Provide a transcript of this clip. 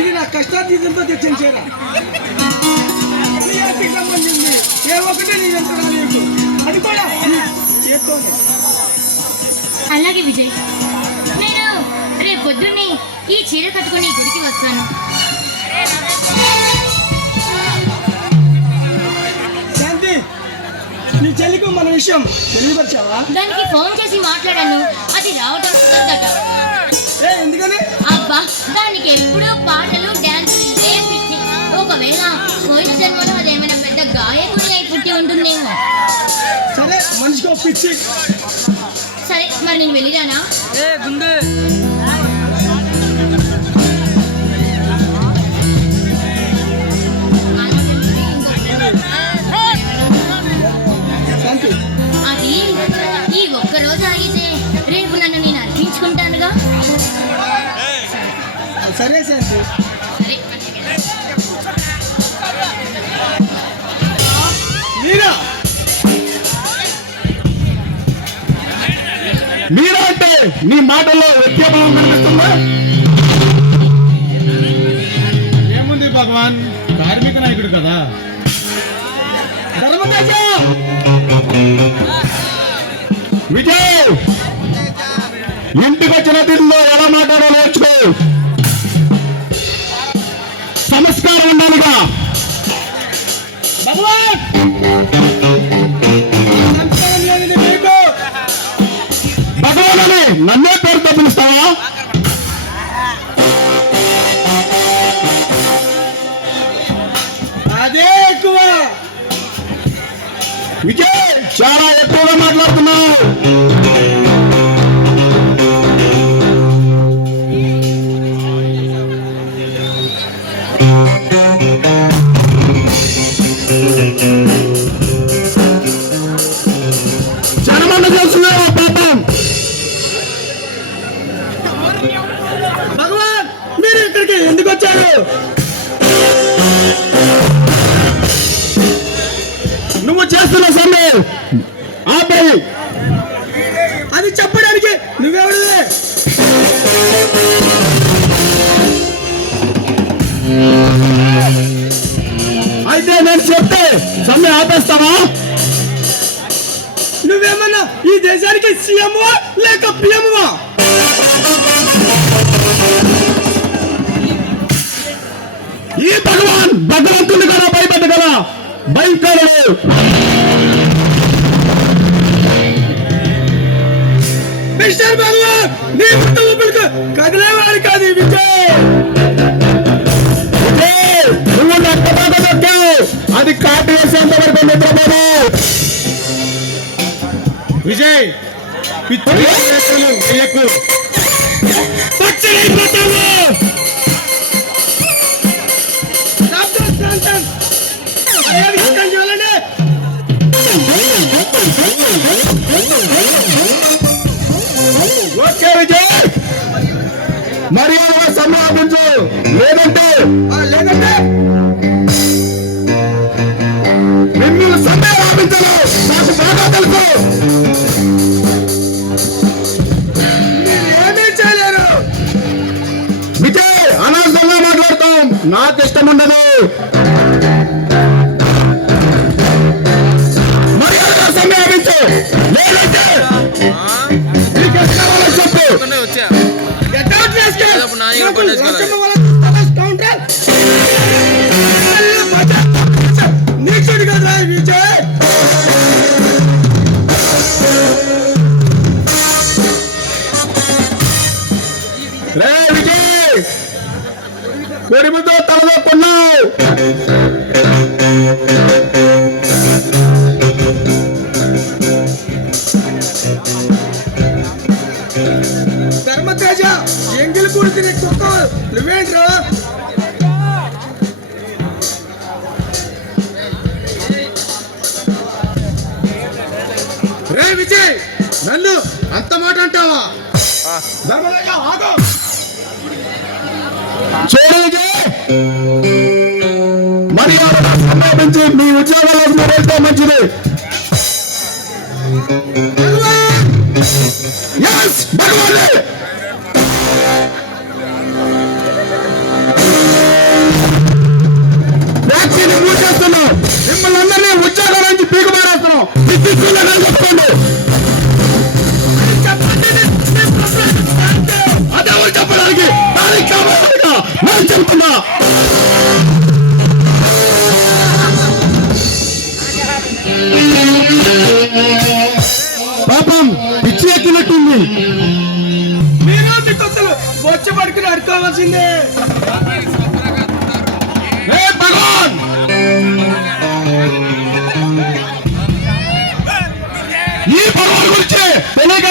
ఇది నా కష్టార్జితంతో తెచ్చిన చీర. సంబంధించింది ఏ ఒకటి నీ ఎంత నీకు అది కూడా చేస్తోంది. అలాగే విజయ్, నేను రేపు పొద్దున్నే ఈ చీర కట్టుకుని గుడికి వస్తాను. శాంతి, నీ చెల్లికి మన విషయం తెలియపరిచావా? దానికి ఫోన్ చేసి మాట్లాడాను, అది రావడం కుదరదట. ఎందుకని? అబ్బా, దానికి ఎప్పుడూ పాటలు డాన్సులు ఇదే పిచ్చి. ఒకవేళ పోయిన జన్మలో అదేమైనా పెద్ద గాయకుడి అయి పుట్టి ఉంటుందేమో. సరే, మనిషికి పిచ్చి. సరే, మరి నేను వెళ్ళిరానా? అది ఈ ఒక్కరోజు ఆగితే రేపు నన్ను నేను అర్పించుకుంటానుగా. సరే శాంతి. మీరా అంటే నీ మాటల్లో వ్యత్యాసం కనిపిస్తుందా? ఏముంది భగవాన్, కార్మిక నాయకుడు కదా. విజయ్, ఇంటికి వచ్చిన తీరులో ఎలా మాట్లాడో నేర్చుకో. సంస్కారం ఉండాలిగా. భగవాన్, భగవాన్ అని నన్నే పేరుతో పిలుస్తావా? అదే ఎక్కువ. విజయ్, చాలా ఎక్కువగా మాట్లాడుతున్నావు. జనమన్న చేస్తున్నావు పాపం. భగవాన్, మీరు ఇక్కడికి ఎందుకు వచ్చారు? నువ్వు చేస్తున్న సమ్మె ఆపై అది చెప్పడానికి నువ్వెవడే? అయితే నేను చెప్తే సమ్మె ఆపేస్తావా? నువ్వేమన్నా ఈ దేశానికి సీఎంవా లేక పిఎంవా? ఈ భగవంతుని కదా భయపెట్టగల భయంకరుడు. మిస్టర్ భగవాన్, నీ పుట్ట ఊపిరికి కదిలేవాడు కాదు విజయ్. నువ్వు నట్టబాగా దొక్కావు. అది కాటు వేసేంత వరకు నిద్రపోదు. విజయ్, ఓకే విజయ్, మరి సమాపించు. లేదంటే మిమ్మల్ని సమ్మె ఆపించను. నాకు బాగా తెలుసు. ఏమీ చేయలేరు. విజయ్, అనవసరంగా మాట్లాడతాం. నాకు ఇష్టం ఉండదు. మర్యాదగా సమ్మె ఆపించు. లేదంటే నీకు ఎక్కడ కావాలో చెప్పు. నీచుడు కదా విజయ్. రే విజయ్, కొడుకుతో తలదొక్కున్నావు. ధర్మతేజ, ఎంగిలి కూడి తినే కుక్క నువ్వేంట్రా? రే విజయ్, నన్ను అంత మాట అంటావా? ధర్మతేజ, ఆగు. చూడు విజయ్, మర్యాదగా సంపాదించి మీ ఉద్యోగాలకు మీరు వెళ్తే మంచిది. భగవాన్ కోరికను అడుకోవాల్సిందే. ఏ భగవాన్ ఈ భగవాన్ గురించి తెలియక